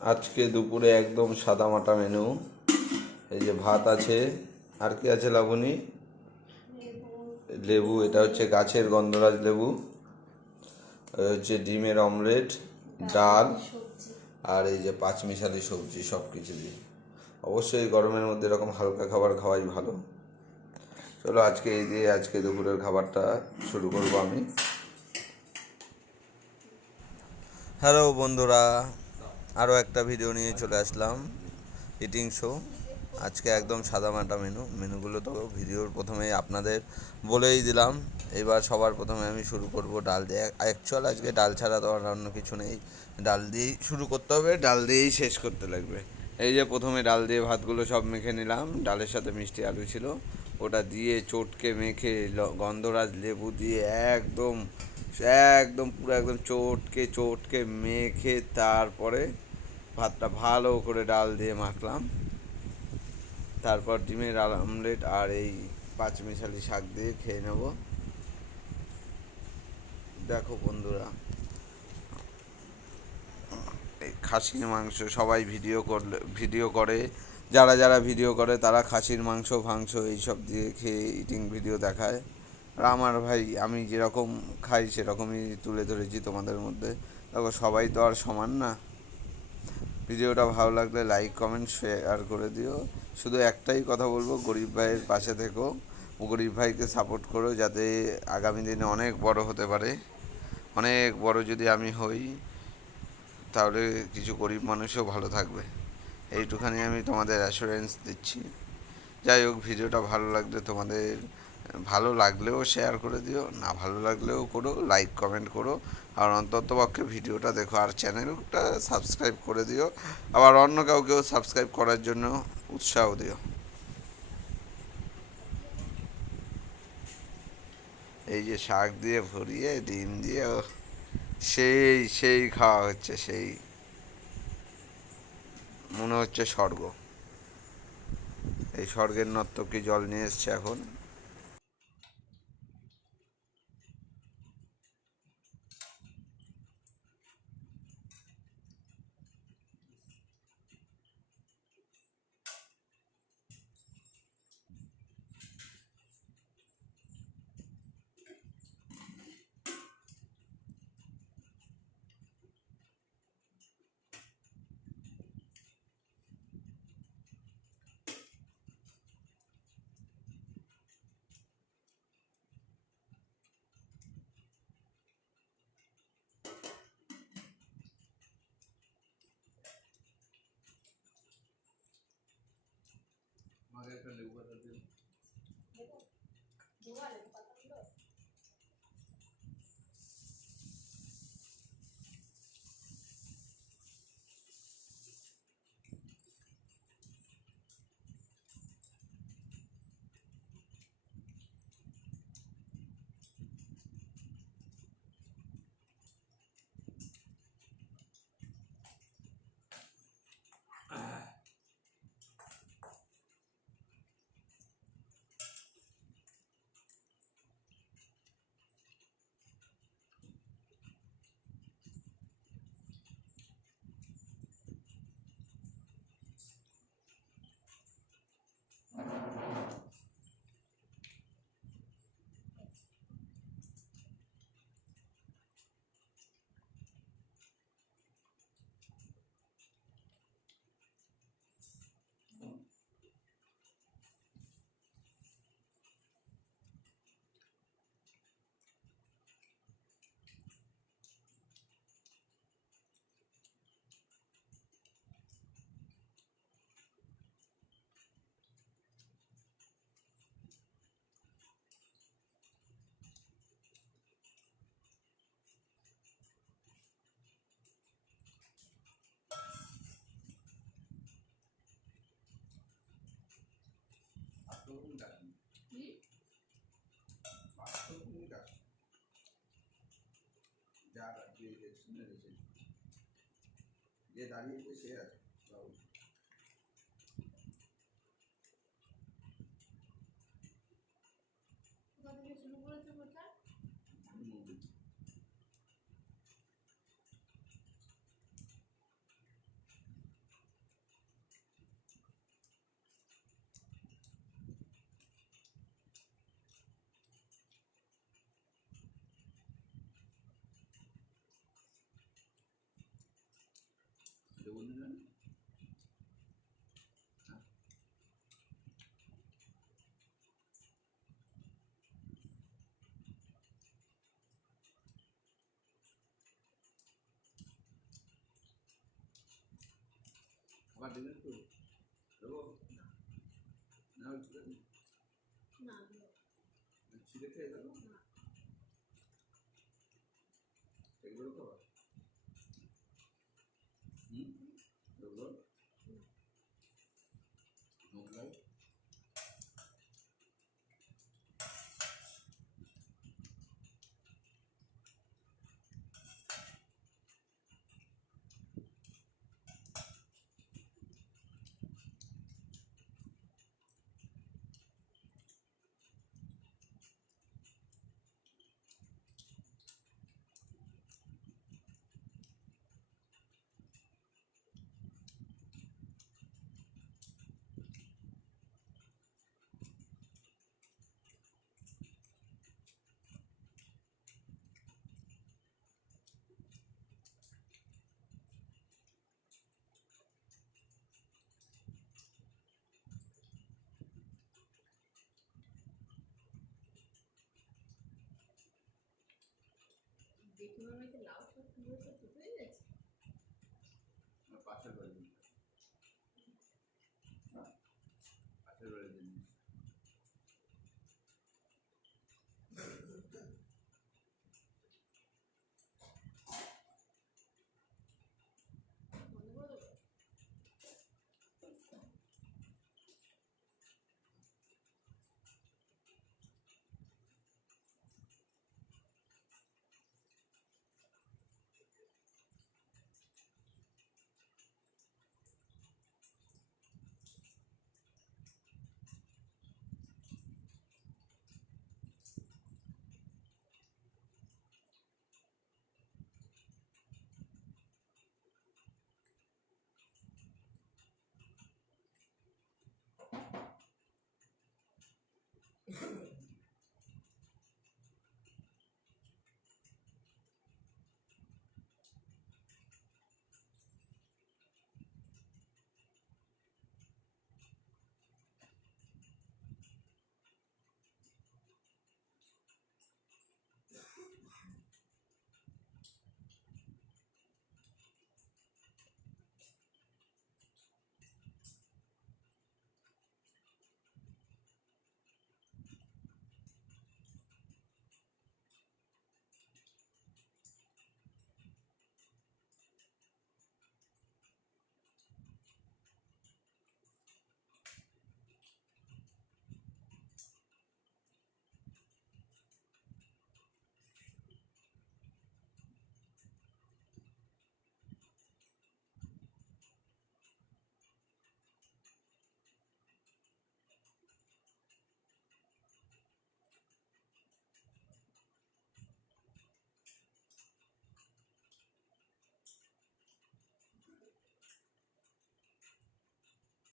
আজকে দুপুরে একদম সাদামাটা মেনু। এই যে ভাত আছে, আর কি আছে লাবণী? লেবু, এটা হচ্ছে গাছের গন্ধরাজ লেবু। হচ্ছে ডিমের অমলেট, ডাল, আর এই যে পাঁচমিশালি সবজি, সব কিছু দিয়ে। অবশ্যই গরমের মধ্যে এরকম হালকা খাবার খাওয়াই ভালো। চলো আজকে এই দিয়ে আজকে দুপুরের খাবারটা শুরু করব আমি। হ্যালো বন্ধুরা, আরও একটা ভিডিও নিয়ে চলে আসলাম, ইটিং শো। আজকে একদম সাদামাটা মেনুগুলো তো ভিডিওর প্রথমেই আপনাদের বলেই দিলাম। এবার সবার প্রথমে আমি শুরু করব ডাল দিয়ে। অ্যাকচুয়াল আজকে ডাল ছাড়া তো আর অন্য কিছু নেই, ডাল দিয়েই শুরু করতে হবে, ডাল দিয়েই শেষ করতে লাগবে। এই যে প্রথমে ডাল দিয়ে ভাতগুলো সব মেখে নিলাম, ডালের সাথে মিষ্টি আলু ছিল, ওটা দিয়ে চটকে মেখে গন্ধরাজ লেবু দিয়ে একদম একদম পুরো একদম চটকে চটকে মেখে তারপরে ভাতটা ভালো করে ডাল দিয়ে মাখলাম। তারপর ডিমের আমলেট আর এই পাঁচমিশালি শাক দিয়ে খেয়ে নেব। দেখো বন্ধুরা, এই খাসির মাংস সবাই ভিডিও করে, যারা যারা ভিডিও করে তারা খাসির মাংস ফাংস এইসব দিয়ে খেয়ে ইটিং ভিডিও দেখায়। আর আমার ভাই, আমি যেরকম খাই সেরকমই তুলে ধরেছি তোমাদের মধ্যে। দেখো সবাই তো আর সমান না। ভিডিওটা ভালো লাগলে লাইক কমেন্ট শেয়ার করে দিও। শুধু একটাই কথা বলবো, গরিব ভাইয়ের পাশে থেকো, গরিব ভাইকে সাপোর্ট করো, যাতে আগামী দিনে অনেক বড় হতে পারে। অনেক বড় যদি আমি হই, তাহলে কিছু গরিব মানুষও ভালো থাকবে। এইটুখানি আমি তোমাদের অ্যাসুরেন্স দিচ্ছি। যাই হোক, ভিডিওটা ভালো লাগলে তোমাদের ভালো লাগলেও শেয়ার করে দিও, না ভালো লাগলেও করো, লাইক কমেন্ট করো। আর অন্ততপক্ষে ভিডিওটা দেখো, আর চ্যানেলটা সাবস্ক্রাইব করে দিও। আবার অন্য কাউকেও সাবস্ক্রাইব করার জন্য উৎসাহ দিও। এই যে শাক দিয়ে ভরিয়ে ডিম দিয়ে সেই সেই খাওয়া হচ্ছে, সেই মনে হচ্ছে স্বর্গ। এই স্বর্গের নর্তকী জল নিয়ে এসছে এখন। যে দাঁড়িয়েছে সে আছে। বন্ধুরা খাবার দেবেন তো দেবো না না ছিঁড়ে খেয়ে দেবো না এগুলো খাবার এগুলো নোংরাই জেঠিমার মেয়েতে লাউ শাক হয়ে গেছে